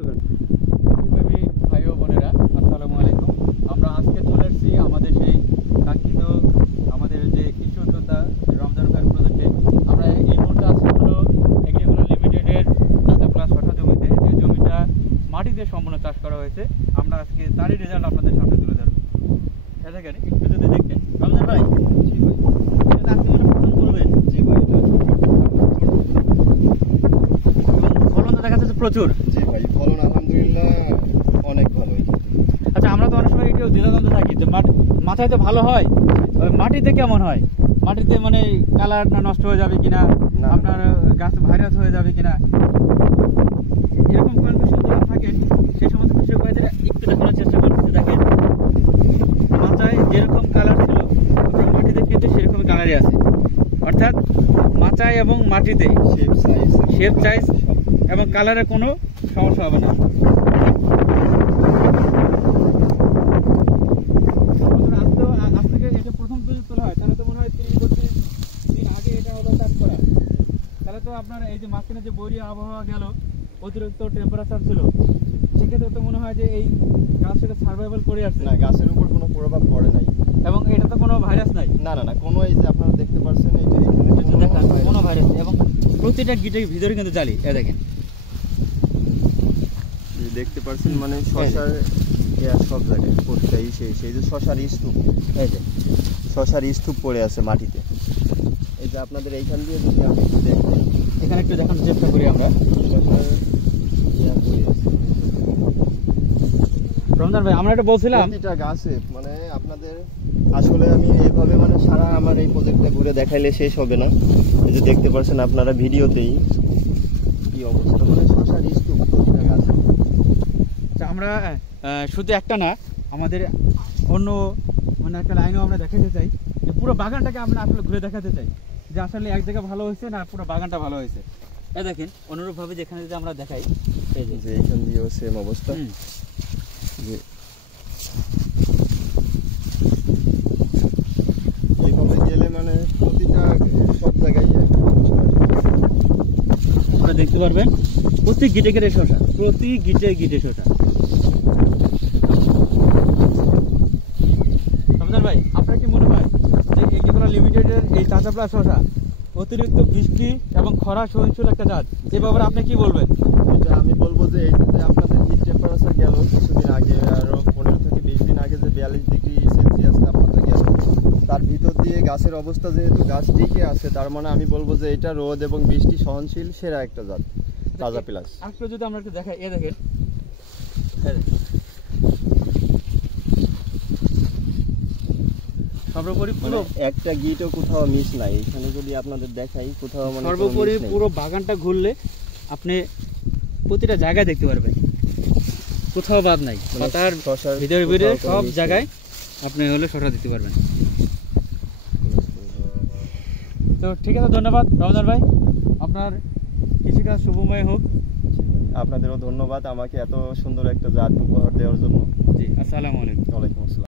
কৃষিপ্রেমী ভাই ও বোনেরা, আসসালামু আলাইকুম। আমরা আজকে চলে এসেছি আমাদের সেই কাঙ্ক্ষিত আমাদের যে কৃষি উদ্যোক্তা রমজান ভাইয়ের প্রজেক্টে। আমরা এই মুহূর্তে আছি হলো এগ্রিকুলার লিমিটেডের চাচা প্লাস শশা জমিতে, যে জমিটা মাটি দিয়ে সম্পূর্ণ চাষ করা হয়েছে। আমরা আজকে তারই রেজাল্ট আপনাদের সামনে তুলে ধরবো। দেখেন একটু যদি দেখতেন রমজান ভাই। জি ভাই, এটা আপনি প্রথম করবেন। জি ভাই, ফলন তো দেখা যাচ্ছে প্রচুর। জি ভাই, ফলন আলহামদুলিল্লাহ অনেক ভালো। আচ্ছা, আমরা তো অনেক সময় একটু দ্বিধাদ্বন্দ্বে থাকি যে মাথায় তো ভালো হয়, মাটিতে কেমন হয়? মাটিতে মানে কালার নষ্ট হয়ে যাবে কিনা, আপনার গাছ ভাইরাস হয়ে যাবে কিনা, এরকম কনফিউশন যারা থাকেন সেই সমস্ত কৃষক ভাইদের একটু দেখানোর চেষ্টা করতে। দেখেন মাচায় যেরকম কালার ছিল মাটিতে কিন্তু সেরকম কালারই আছে, অর্থাৎ মাচায় এবং মাটিতে শেপ সাইজ এবং কালারে কোনো সমস্যা হবে না। আজ থেকে এটা প্রথম যদি তোলা হয় তাহলে তো মনে হয় 30-32 দিন আগে এটা হলো চাষ করা। তাহলে তো আপনার এই যে মাঝখানে যে বৈরী আবহাওয়া গেল, অতিরিক্ত টেম্পারেচার ছিল, সেক্ষেত্রে তো মনে হয় যে এই গাছ সেটা সার্ভাইভাল করে আসছে না, গাছের উপর কোনো প্রভাব পড়ে নাই। এবং এটা তো কোনো ভাইরাস নাই। না না না, কোনো এই যে আপনারা দেখতে পাচ্ছেন এটা কোনো ভাইরাস নেই। এবং প্রতিটা গিটের ভিতরে কিন্তু জালি। দেখেন দেখতে পাচ্ছেন, মানে শশার সব জায়গায় প্রতিটা সেই যে শশার স্তূপ, এই যে শশার স্তূপ পড়ে আছে মাটিতে। এই যে আপনাদের এইখান দিয়ে যদি আমি একটু দেখি, এখানে একটু দেখানোর চেষ্টা করি আমরা। রমজান ভাই, আমরা এটা বলছিলাম প্রতিটা গাছে মানে আপনাদের আসলে আমি এইভাবে মানে সারা আমার এই প্রজেক্টটা ঘুরে দেখাইলে শেষ হবে না। এই যে দেখতে পাচ্ছেন আপনারা ভিডিওতেই কি অবস্থা, মানে শশার স্তূপ প্রতিটা গাছে। আমরা শুধু একটা না, আমাদের অন্য মানে একটা লাইনও আমরা দেখাতে চাই, যে পুরো বাগানটাকে আমরা আসলে ঘুরে দেখাতে চাই যে আসলে এক জায়গায় ভালো হয়েছে না পুরো বাগানটা ভালো হয়েছে। দেখেন অনুরূপভাবে যেখানে যদি আমরা দেখাই, এই যে এইখান দিয়েও সেম অবস্থা। যে এইভাবে গেলে মানে প্রতিটা সব জায়গায় আপনারা দেখতে পারবেন প্রতি গিটে গিটে শশা, প্রতি গিটে গিটে শশা। রমজান ভাই, আপনার কি মনে হয় যে এগ্রিকুলার লিমিটেডের এই চাচা প্লাস শশা অতিরিক্ত বৃষ্টি এবং খরা সহনশীল একটা জাত? এ ব্যাপারে আপনি কি বলবেন? এটা আমি বলবো যে এই যে আপনাদের হিট টেম্পারেচার গেল কিছুদিন আগে, আরো 15 থেকে 20 দিন আগে যে 42 ডিগ্রি সেলসিয়াস তাপমাত্রা গেল, তার ভিতর দিয়ে গাছের অবস্থা যেহেতু গাছ টিকে আছে, তার মানে আমি বলবো যে এটা রোদ এবং বৃষ্টি সহনশীল সেরা একটা জাত চাচা প্লাস। আরেকটু যদি আমরা একটু দেখাই, দেখেন সর্বোপরি পুরো একটা গিটও কোথাও মিস নাই। এখানে যদি আপনাদের দেখাই কোথাও মানে সর্বোপরি পুরো বাগানটা ঘুরলে আপনি প্রতিটা জায়গায় দেখতে পারবেন, কোথাও বাদ নাই। পাতার ভিতরে ভিতরে সব জায়গায় আপনি হলে শশা দিতে পারবেন। তো ঠিক আছে, ধন্যবাদ রমজান ভাই, আপনার কৃষিকাজ শুভময় হোক। আপনাদেরও ধন্যবাদ আমাকে এত সুন্দর একটা জাত উপহার দেওয়ার জন্য। জি, আসসালামু আলাইকুম। ওয়ালাইকুম আসসালাম।